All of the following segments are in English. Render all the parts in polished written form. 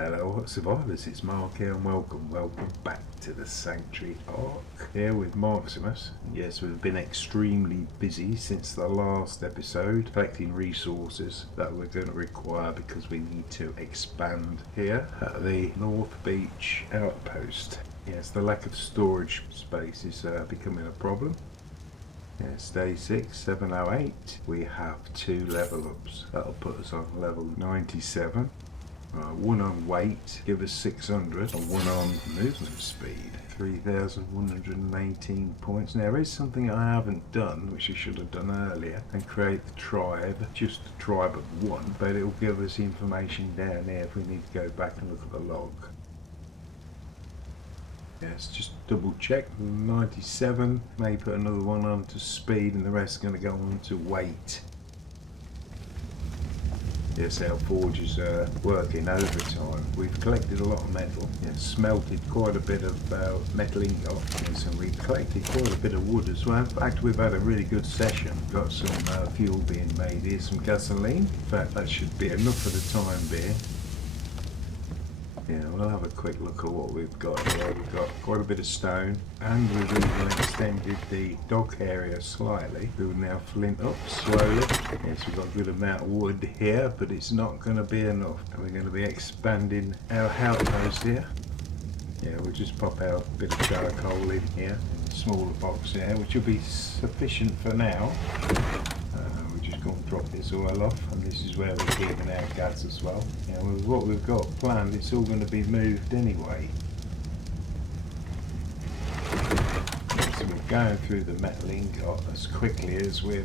Hello survivors, it's Mark here and welcome back to the Sanctuary Ark here with Marksimus. Yes, we've been extremely busy since the last episode collecting resources that we're going to require because we need to expand here at the North Beach outpost. Yes, the lack of storage space is becoming a problem. Yes, day 6, 708, we have 2 level ups. That'll put us on level 97. One on weight, give us 600, and one on movement speed, 3,118 points. Now there is something I haven't done, which I should have done earlier, and create the tribe, just a tribe of 1, but it will give us information down here if we need to go back and look at the log. Yes, just double check, 97, may put another one on to speed and the rest are going to go on to weight. Yes, our forges are working overtime. We've collected a lot of metal, yes, smelted quite a bit of metal ingot, yes, and we've collected quite a bit of wood as well. In fact, we've had a really good session. Got some fuel being made here, some gasoline. In fact, that should be enough for the time being. Yeah, we'll have a quick look at what we've got here. We've got quite a bit of stone, and we've even extended the dock area slightly. We'll now flint up slowly. Yes, we've got a good amount of wood here, but it's not going to be enough. And we're going to be expanding our outpost here. Yeah, we'll just pop out a bit of charcoal in here, in a smaller box here, which will be sufficient for now. We're just going to drop this oil off, and this is where we're keeping our gas as well. Yeah, with what we've got planned, it's all going to be moved anyway. So we're going through the metal ingot as quickly as we're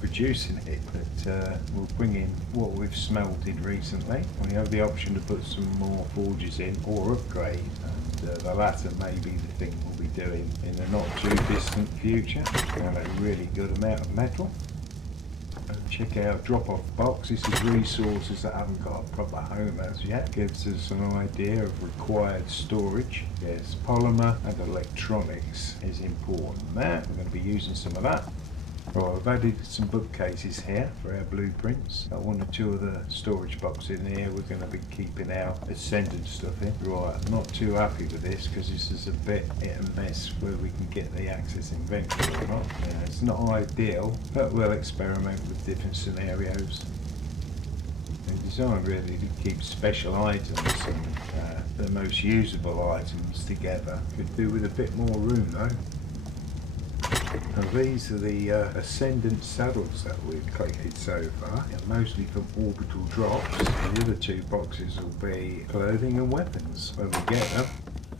producing it, but we'll bring in what we've smelted recently. We have the option to put some more forges in or upgrade, and the latter may be the thing we'll be doing in the not too distant future. We have a really good amount of metal. Check out drop-off box. This is resources that haven't got a proper home as yet. Gives us an idea of required storage. Yes, polymer and electronics is important there. We're going to be using some of that. Right, I've added some bookcases here for our blueprints. Got 1 or 2 of the storage boxes in here. We're going to be keeping our ascendant stuff in. Right, I'm not too happy with this because this is a bit hit and miss where we can get the access inventory or not. Yeah, it's not ideal, but we'll experiment with different scenarios. They're designed really to keep special items and the most usable items together. Could do with a bit more room though. Now these are the ascendant saddles that we've collected so far, mostly from orbital drops. The other 2 boxes will be clothing and weapons when we get them.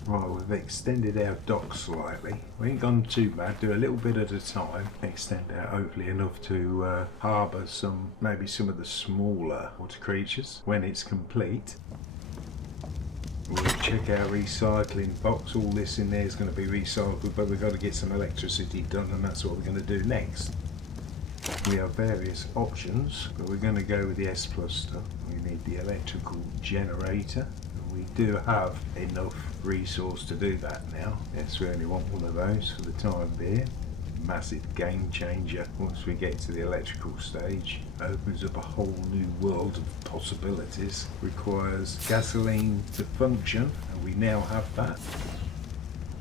Right, we've extended our dock slightly. We ain't gone too bad, do a little bit at a time. Extend out hopefully enough to harbour maybe some of the smaller water creatures when it's complete. We'll check our recycling box. All this in there is going to be recycled, but we've got to get some electricity done, and that's what we're going to do next. We have various options, but we're going to go with the S plus stuff. We need the electrical generator, and we do have enough resource to do that now. Yes, we only want one of those for the time being. Massive game changer once we get to the electrical stage. Opens up a whole new world of possibilities. Requires gasoline to function, and we now have that.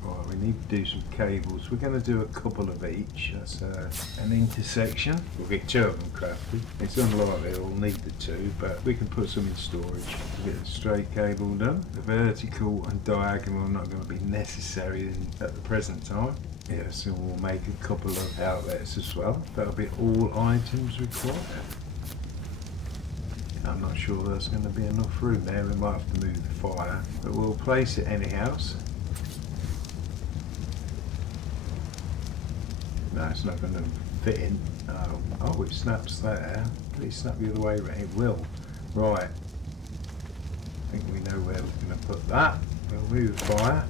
Right, we need to do some cables. We're going to do a couple of each. That's an intersection. We'll get 2 of them crafted. It's unlikely we'll need the 2, but we can put some in storage. We'll get the straight cable done. The vertical and diagonal are not going to be necessary at the present time. Yeah, so we'll make a couple of outlets as well. That'll be all items required. I'm not sure there's going to be enough room there. We might have to move the fire, but we'll place it anyhow. No, it's not going to fit in. Oh, it snaps there. Did it snap the other way around? It will. Right. I think we know where we're going to put that. We'll move the fire.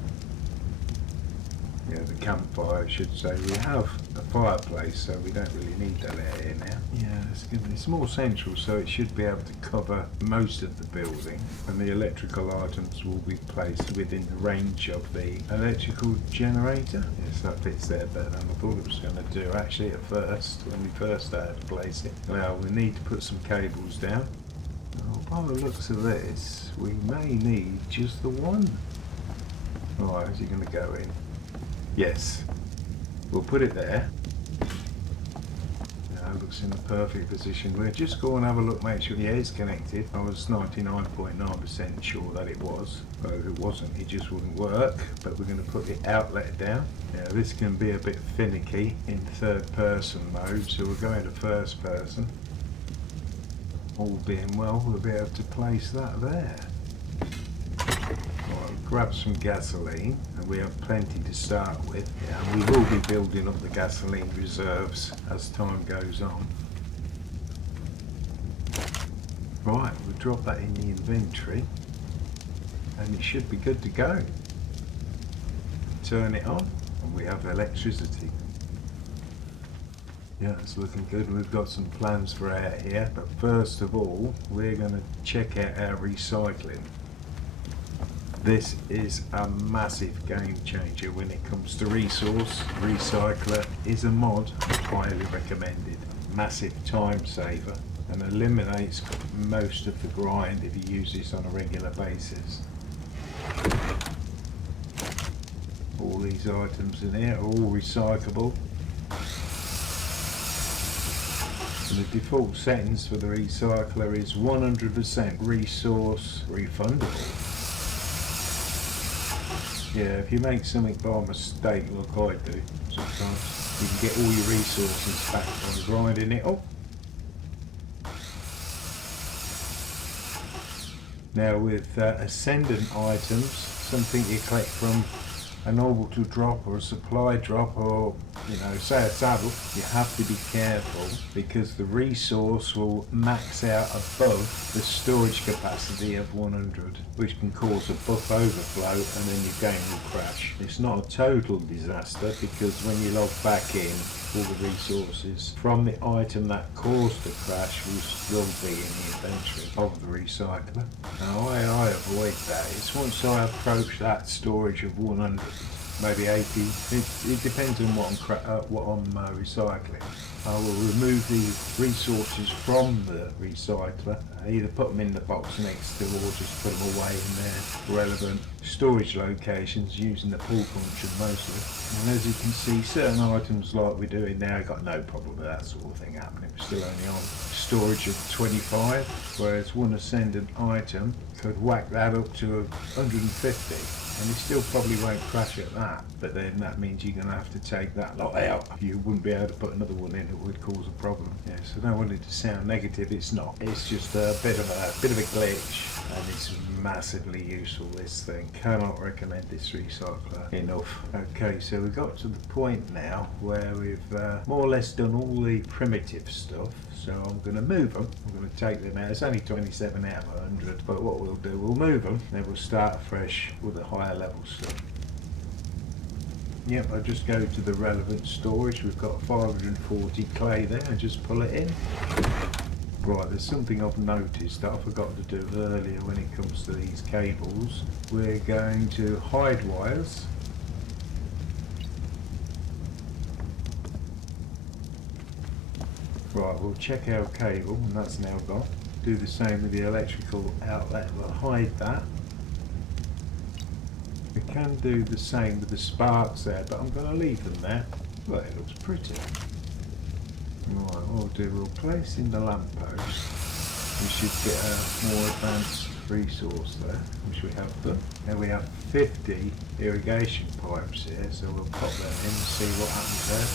Yeah, the campfire I should say. We have a fireplace, so we don't really need that area now. Yeah, it's more central, so it should be able to cover most of the building, and the electrical items will be placed within the range of the electrical generator. Yes, that fits there better than I thought it was going to do actually at first, when we first started to place it. Now we need to put some cables down. By the looks of this, we may need just the one. Right, is he going to go in? Yes. We'll put it there. Looks in the perfect position. We'll just go and have a look, make sure the air's connected. I was 99.9% sure that it was. But if it wasn't, it just wouldn't work. But we're going to put the outlet down. Now this can be a bit finicky in third person mode, so we're going to first person. All being well, we'll be able to place that there. Right, grab some gasoline, and we have plenty to start with. Yeah, and we will be building up the gasoline reserves as time goes on. Right, we'll drop that in the inventory, and it should be good to go. Turn it on, and we have electricity. Yeah, it's looking good. We've got some plans for out here, but first of all, we're going to check out our recycling. This is a massive game changer when it comes to resource. Recycler is a mod highly recommended. Massive time saver and eliminates most of the grind if you use this on a regular basis. All these items in here are all recyclable. And the default settings for the recycler is 100% resource refundable. Yeah, if you make something by mistake, like I do sometimes, you can get all your resources back by grinding it up. Now with ascendant items, something you collect from an orbital drop or a supply drop, or say a saddle, you have to be careful because the resource will max out above the storage capacity of 100, which can cause a buff overflow and then your game will crash. It's not a total disaster because when you log back in, all the resources from the item that caused the crash will still be in the inventory of the recycler. Now I avoid that. It's once I approach that storage of 100, maybe 80, it depends on what I'm recycling. I will remove the resources from the recycler, either put them in the box next to or just put them away in their relevant storage locations using the pull function mostly. And as you can see, certain items like we're doing now, I've got no problem with that sort of thing happening. We're still only on storage of 25, whereas one ascendant item could whack that up to 150. And you still probably won't crash at that, but then that means you're going to have to take that lot out. You wouldn't be able to put another one in, it would cause a problem. Yeah, so I don't want it to sound negative, it's not. It's just a bit of a glitch, and it's massively useful, this thing. Cannot recommend this recycler enough. Okay, so we've got to the point now where we've more or less done all the primitive stuff. So I'm going to move them. I'm going to take them out. It's only 27 out of 100, but what we'll do, we'll move them, then we'll start fresh with the higher level stuff. Yep, I'll just go to the relevant storage. We've got 540 clay there, and just pull it in. Right, there's something I've noticed that I forgot to do earlier when it comes to these cables. We're going to hide wires. Right, we'll check our cable, and that's now gone. Do the same with the electrical outlet, we'll hide that. We can do the same with the sparks there, but I'm going to leave them there. Well, it looks pretty. Right, what we'll do, we'll place in the lamppost. We should get a more advanced resource there, which we have done. Now we have 50 irrigation pipes here, so we'll pop them in and see what happens there.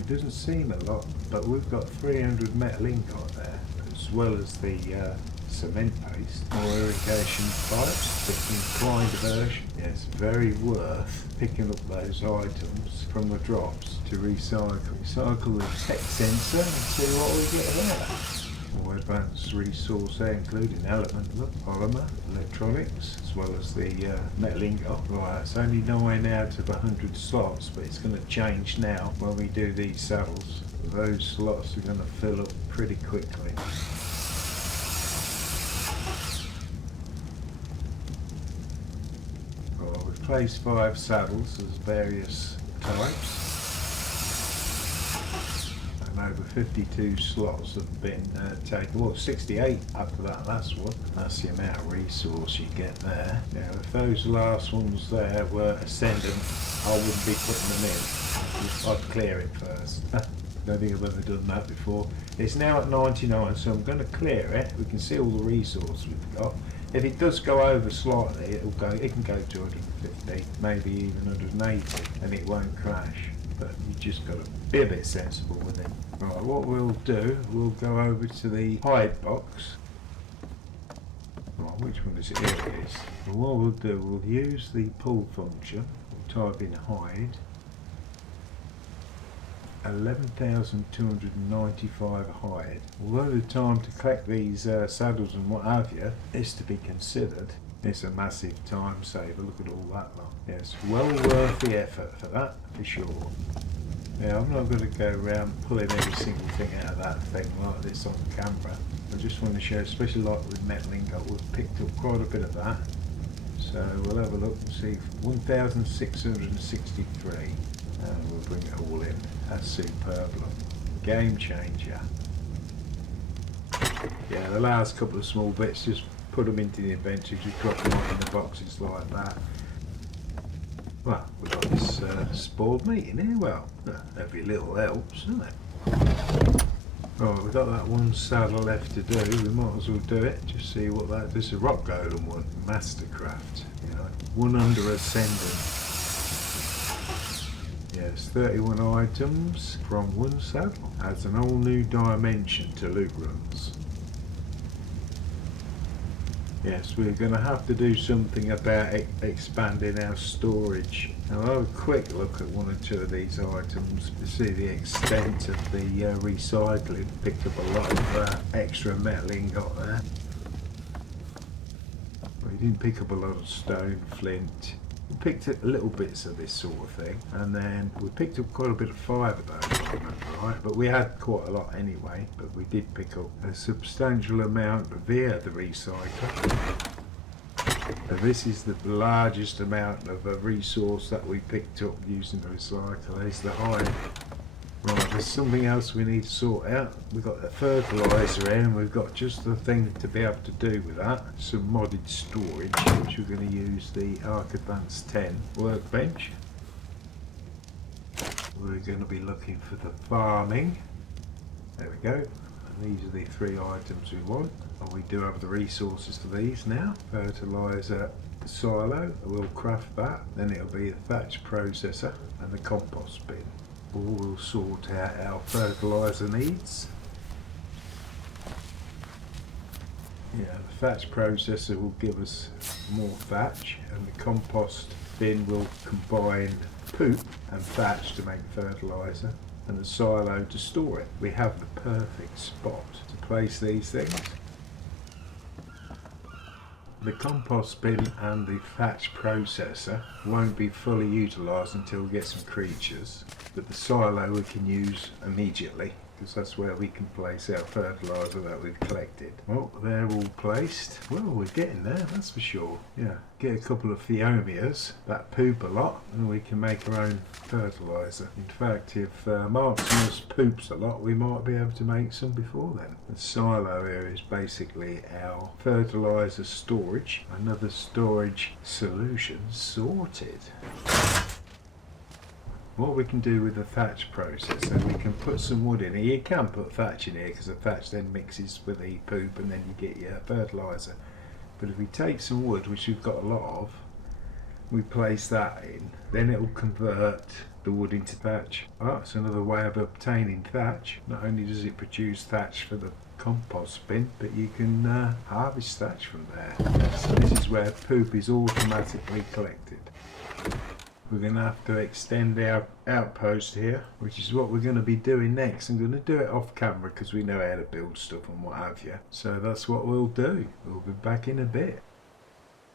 It doesn't seem a lot, but we've got 300 metal ingot there, as well as the cement paste. More irrigation pipes, the inclined version. Yeah, it's very worth picking up those items from the drops to recycle. Recycle the tech sensor and see what we get there. More advanced resource there, including element, polymer, electronics, as well as the metal ingot. Right, it's only 9 out of 100 slots, but it's going to change now when we do these saddles. Those slots are going to fill up pretty quickly. Right, we've placed 5 saddles as various types. and over 52 slots have been taken. Well, 68 after that last one. That's the amount of resource you get there. Now, if those last ones there were ascendant, I wouldn't be putting them in. I'd clear it first. Don't think I've ever done that before. It's now at 99, so I'm going to clear it. We can see all the resources we've got. If it does go over slightly, it can go to 150, maybe even 180, and it won't crash. But you just got to be a bit sensible with it. Right, what we'll do, we'll go over to the hide box. Right, which one is it? Here it is. And what we'll do, we'll use the pull function. We'll type in hide. 11,295 hide. Although the time to collect these saddles and what have you is to be considered, it's a massive time saver. Look at all that lot. Yes, well worth the effort for that, for sure. Yeah, I'm not going to go around pulling every single thing out of that thing like this on camera. I just want to show, especially like with metal ingot, we've picked up quite a bit of that. So we'll have a look and see. 1,663. And we'll bring it all in. That's superb. Game changer. Yeah, the last couple of small bits, just put them into the inventory, just drop them off in the boxes like that. Well, we've got this spoiled meat in here. Well, every little helps, doesn't it? Right, we've got that one saddle left to do. We might as well do it. Just see what that. This is a rock golem one, Mastercraft. You know, one under ascendant. Yes, 31 items from one saddle. Adds an all new dimension to loot runs. Yes, we're going to have to do something about expanding our storage. Now I'll have a quick look at one or two of these items to see the extent of the recycling. Picked up a lot of extra metal ingot there. We didn't pick up a lot of stone, flint. We picked up little bits of this sort of thing, and then we picked up quite a bit of fibre though, if I remember right, but we had quite a lot anyway, but we did pick up a substantial amount via the recycler. This is the largest amount of a resource that we picked up using the recycler, is the hide. Right, there's something else we need to sort out. We've got the fertiliser in, and we've got just the thing to be able to do with that. Some modded storage, which we're going to use the Ark Advanced 10 workbench. We're going to be looking for the farming. There we go. And these are the 3 items we want. And we do have the resources for these now. Fertiliser, the silo, we'll craft that. Then it'll be the thatch processor and the compost bin. We'll sort out our fertiliser needs. Yeah, the thatch processor will give us more thatch, and the compost bin will combine poop and thatch to make fertiliser, and the silo to store it. We have the perfect spot to place these things. The compost bin and the thatch processor won't be fully utilised until we get some creatures, but the silo we can use immediately, because that's where we can place our fertiliser that we've collected. Well, they're all placed. Well, we're getting there, that's for sure. Yeah, get a couple of Theomias that poop a lot, and we can make our own fertiliser. In fact, if Marksimus poops a lot, we might be able to make some before then. The silo here is basically our fertiliser storage. Another storage solution sorted. What we can do with the thatch processor, we can put some wood in here. You can put thatch in here because the thatch then mixes with the poop and then you get your fertiliser. But if we take some wood, which we've got a lot of, we place that in, then it will convert the wood into thatch. Oh, it's another way of obtaining thatch. Not only does it produce thatch for the compost bin, but you can harvest thatch from there. So this is where poop is automatically collected. We're going to have to extend our outpost here, which is what we're going to be doing next. I'm going to do it off camera because we know how to build stuff and what have you. So that's what we'll do. We'll be back in a bit.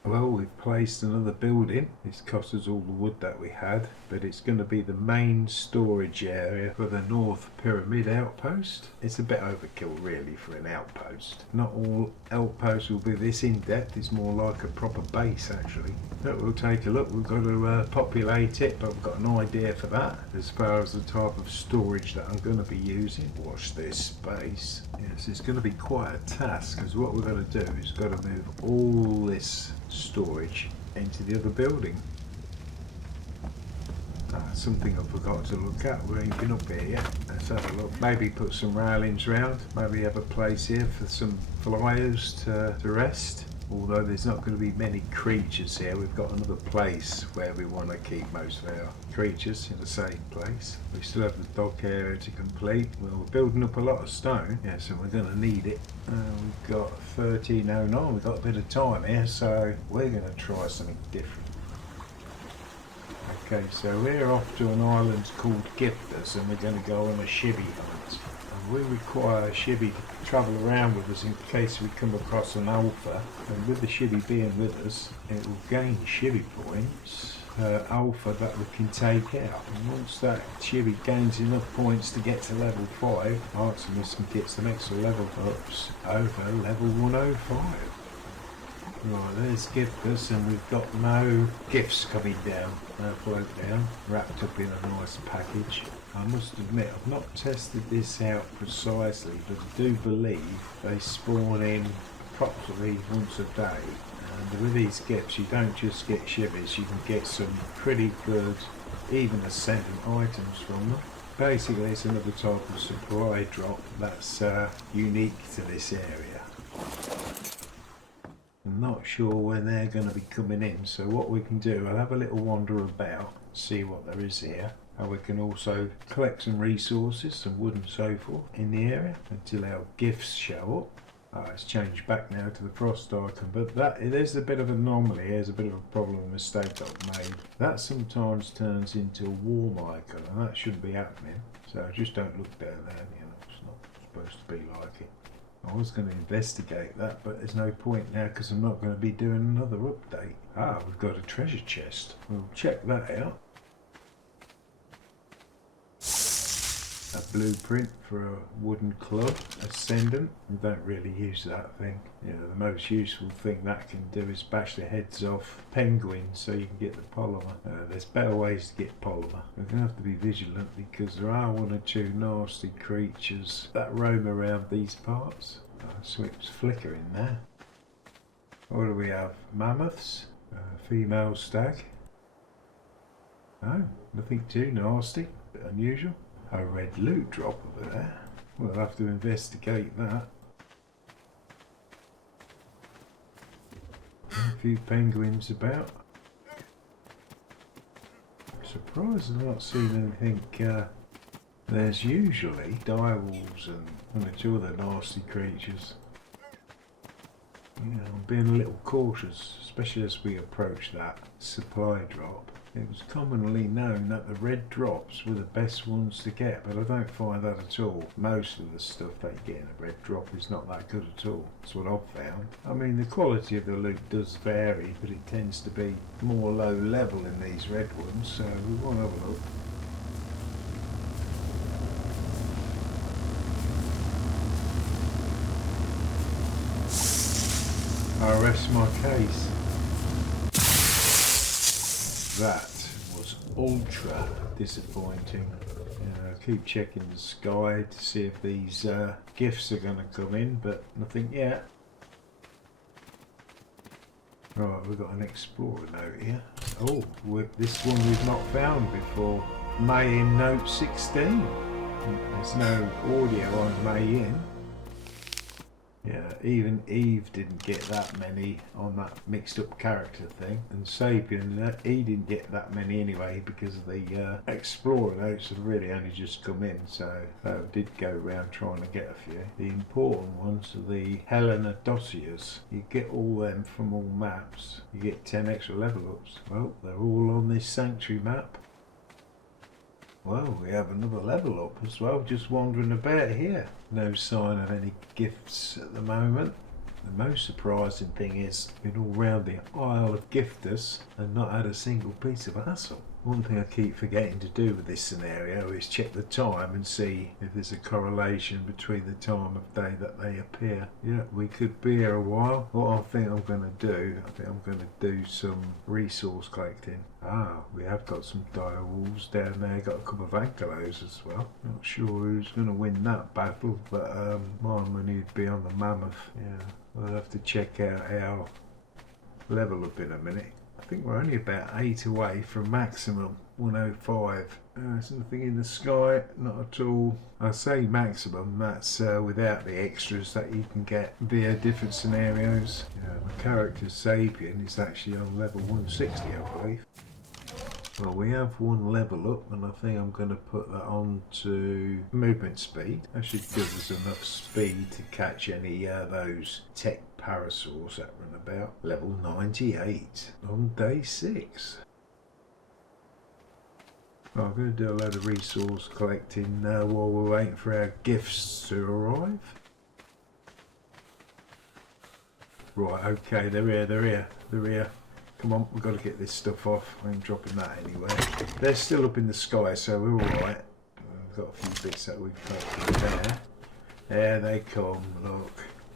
Well, we've placed another building. It's cost us all the wood that we had, but it's going to be the main storage area for the North Pyramid outpost. It's a bit overkill really for an outpost. Not all outposts will be this in depth, it's more like a proper base actually. But we'll take a look. We've got to populate it, but we've got an idea for that as far as the type of storage that I'm going to be using. Watch this space. Yes, it's going to be quite a task, because what we're going to do is got to move all this storage into the other building. Something I forgot to look at. We ain't been up here yet. Let's have a look. Maybe put some railings round. Maybe have a place here for some flyers to rest. Although there's not going to be many creatures here, we've got another place where we want to keep most of our creatures in the same place. We still have the dock area to complete. Well, we're building up a lot of stone, yeah, so we're going to need it. We've got 1309, we've got a bit of time here, so we're going to try something different. Okay, so we're off to an island called Giftus, and we're going to go on a Chibi hunt. We require a Chibi to travel around with us in case we come across an alpha, and with the Chibi being with us, it will gain Chibi points per alpha that we can take out. And once that Chibi gains enough points to get to level 5, Marksimus can get some extra level ups over level 105. Right, there's Giftus, and we've got no gifts coming down, no float down, wrapped up in a nice package. I must admit, I've not tested this out precisely, but I do believe they spawn in approximately once a day. And with these gifts, you don't just get shivers, you can get some pretty good, even ascendant items from them. Basically, it's another type of supply drop that's unique to this area. I'm not sure when they're going to be coming in, so what we can do, I'll have a little wander about, see what there is here. And we can also collect some resources, some wood and so forth in the area until our gifts show up. It's changed back now to the frost icon, but there's a bit of an anomaly. There's a bit of a problem, a mistake that I've made. That sometimes turns into a warm icon, and that shouldn't be happening. So just don't look down there, you know, it's not supposed to be like it. I was going to investigate that, but there's no point now because I'm not going to be doing another update. We've got a treasure chest. We'll check that out. A blueprint for a wooden club, ascendant. We don't really use that thing. You know, the most useful thing that can do is bash the heads off penguins so you can get the polymer. There's better ways to get polymer. We're going to have to be vigilant because there are one or two nasty creatures that roam around these parts. So it's flickering there. What do we have? Mammoths, female stag. Oh, nothing too nasty, bit unusual. A red loot drop over there. We'll have to investigate that. A few penguins about. Surprised I've not seen anything. There's usually direwolves and one or two other nasty creatures. You know, I'm being a little cautious, especially as we approach that supply drop. It was commonly known that the red drops were the best ones to get, but I don't find that at all. Most of the stuff that you get in a red drop is not that good at all. That's what I've found. I mean, the quality of the loot does vary, but it tends to be more low level in these red ones, so we want to have a look. I rest my case. That was ultra disappointing. Keep checking the sky to see if these gifts are going to come in, but nothing yet. Right, we've got an explorer note here. Oh, this one we've not found before. May in note 16. There's no audio on May in. Yeah, even Eve didn't get that many on that mixed up character thing, and Sapien, he didn't get that many anyway because the Explorer notes have really only just come in, so I did go around trying to get a few. The important ones are the Helena dossiers. You get all them from all maps, you get 10 extra level ups. Well, they're all on this Sanctuary map. Well, we have another level up as well, just wandering about here. No sign of any gifts at the moment. The most surprising thing is been all round the Isle of Giftus and not had a single piece of hassle. One thing I keep forgetting to do with this scenario is check the time and see if there's a correlation between the time of day that they appear. Yeah, we could be here a while. What I think I'm going to do, I think I'm going to do some resource collecting. Ah, we have got some dire wolves down there, got a couple of ankylos as well. Not sure who's going to win that battle, but my money would be on the mammoth. Yeah, we'll have to check out our level up in a minute. I think we're only about 8 away from maximum 105. There's nothing in the sky, not at all. I say maximum, that's without the extras that you can get via different scenarios. My character Sapien is actually on level 160, I believe. Well, we have one level up, and I think I'm going to put that on to movement speed. That should give us enough speed to catch any those tech parasaurs that run about. Level 98 on day 6. Well, I'm going to do a load of resource collecting while we're waiting for our gifts to arrive. Right, okay, they're here. Come on, we've got to get this stuff off. I ain't dropping that anywhere. They're still up in the sky, so we're alright. We've got a few bits that we've got there. There they come, look.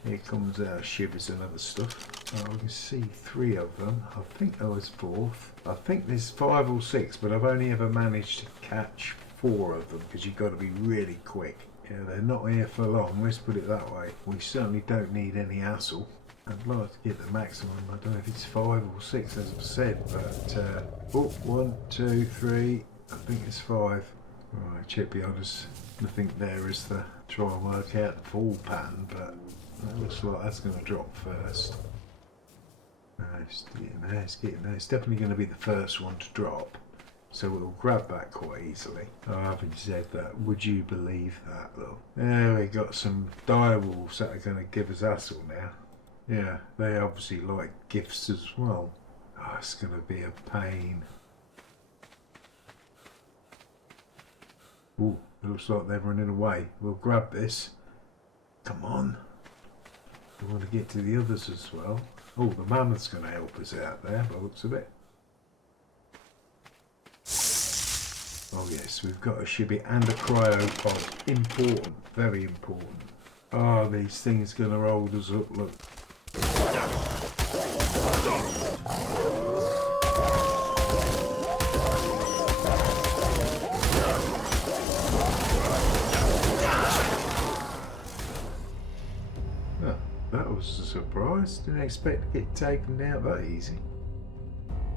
Here comes our shivers and other stuff. Oh, I can see 3 of them. I think there was 4th. I think there's 5 or 6, but I've only ever managed to catch 4 of them because you've got to be really quick. Yeah, they're not here for long, let's put it that way. We certainly don't need any hassle. I'd like to get the maximum. I don't know if it's 5 or 6 as I've said, but 1, 2, 3, I think it's 5. Right, check the others. Nothing there is to try and work out the fall pattern, but that looks like that's going to drop first. No, it's getting there, it's getting there. It's definitely going to be the first one to drop, so we'll grab that quite easily. I haven't said that. Would you believe that, though? There we got some dire wolves that are going to give us hassle now. Yeah, they obviously like gifts as well. Oh, it's going to be a pain. Ooh, it looks like they're running away. We'll grab this. Come on. We want to get to the others as well. Oh, the mammoth's going to help us out there by the looks of it. Oh yes, we've got a Chibi and a cryopod. Important, very important. Oh, these things going to hold us up, look. Oh, that was a surprise. Didn't expect to get taken out that easy.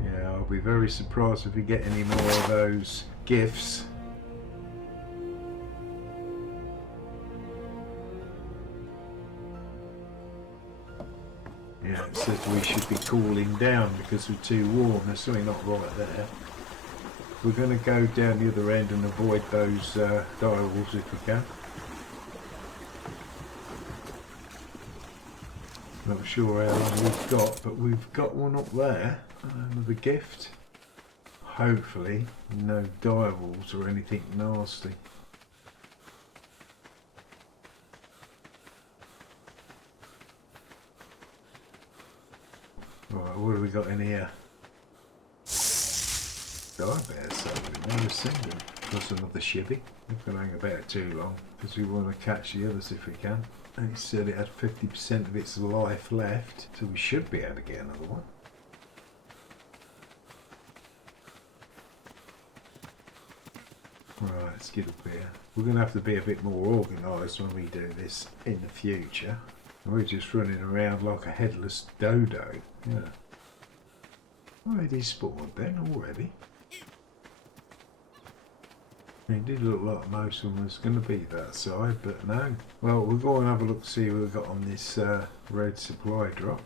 Yeah, I'll be very surprised if we get any more of those gifts. Yeah, it says we should be cooling down because we're too warm. There's something not right there. We're going to go down the other end and avoid those dire wolves if we can. Not sure how long we've got, but we've got one up there. Another gift. Hopefully no dire wolves or anything nasty. Right, what have we got in here? Dire bears, I've never seen them. Plus another Chibi. We're going to hang about too long because we want to catch the others if we can. And it said it had 50% of its life left, so we should be able to get another one. Right, let's get up here. We're going to have to be a bit more organised when we do this in the future. We're just running around like a headless dodo. Yeah. Well, they despawned then already. It did look like most of them was going to be that side, but no. Well, we'll go and have a look to see what we've got on this red supply drop.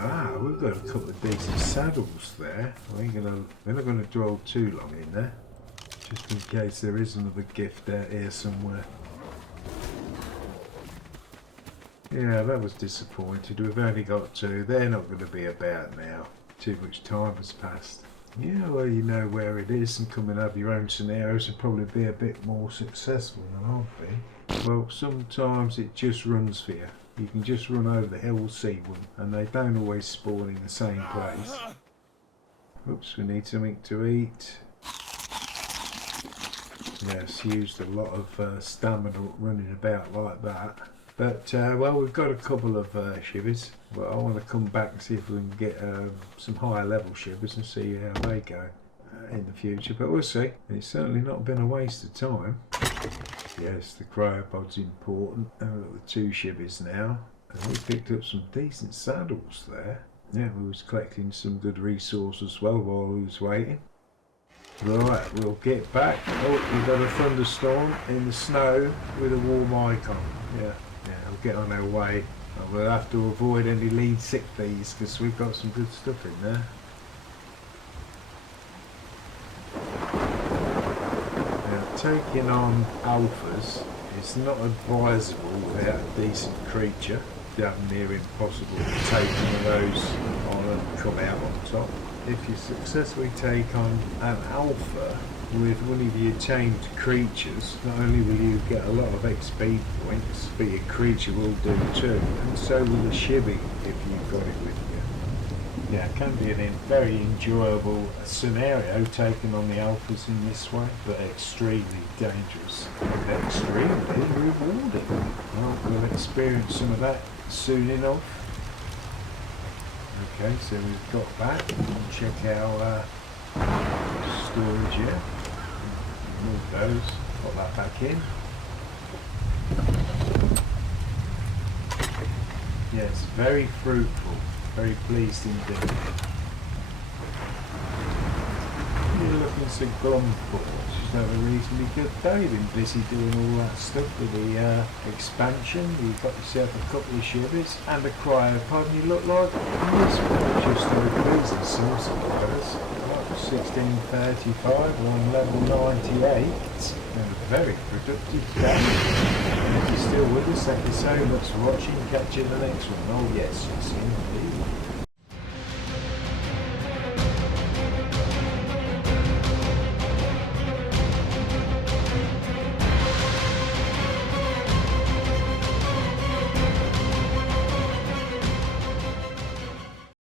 Ah, we've got a couple of decent saddles there. We're not going to dwell too long in there. Just in case there is another gift out here somewhere. Yeah, that was disappointed. We've only got 2. They're not going to be about now. Too much time has passed. Yeah, well, you know where it is and come and have your own scenarios and probably be a bit more successful than I've been. Well, sometimes it just runs for you. You can just run over the hill, see one, and they don't always spawn in the same place. Oops, we need something to eat. Yes, used a lot of stamina running about like that. But, well, we've got a couple of shivers. But I want to come back and see if we can get some higher level shivers and see how they go in the future. But we'll see. It's certainly not been a waste of time. Yes, the cryopod's important. We've got the 2 shivers now. And we picked up some decent saddles there. Yeah, we was collecting some good resources as well while we was waiting. Right, we'll get back. Oh, we've got a thunderstorm in the snow with a warm icon. Yeah, we'll get on our way. We'll have to avoid any lead sick bees because we've got some good stuff in there. Now, taking on alphas is not advisable without a decent creature. Damn near impossible to take one of those on and come out on top. If you successfully take on an alpha with one of your tamed creatures, not only will you get a lot of XP points, but your creature will do too, and so will the Chibi if you've got it with you. Yeah, it can be a very enjoyable scenario taking on the alphas in this way, but extremely dangerous and extremely rewarding. Well, we'll experience some of that soon enough. Okay, so we've got that. We'll check our storage here. Move those, put that back in. Yes, very fruitful, very pleased indeed. You're looking so glum for us. She's had a reasonably good day. You've been busy doing all that stuff with the expansion. You've got yourself a couple of shivers and a cryopod, and you look like this one just over pleasing some suppliers. 1635 on level 98. And a very productive day. And if you're still with us, thank you so much for watching. Catch you in the next one. Oh yes, yes indeed.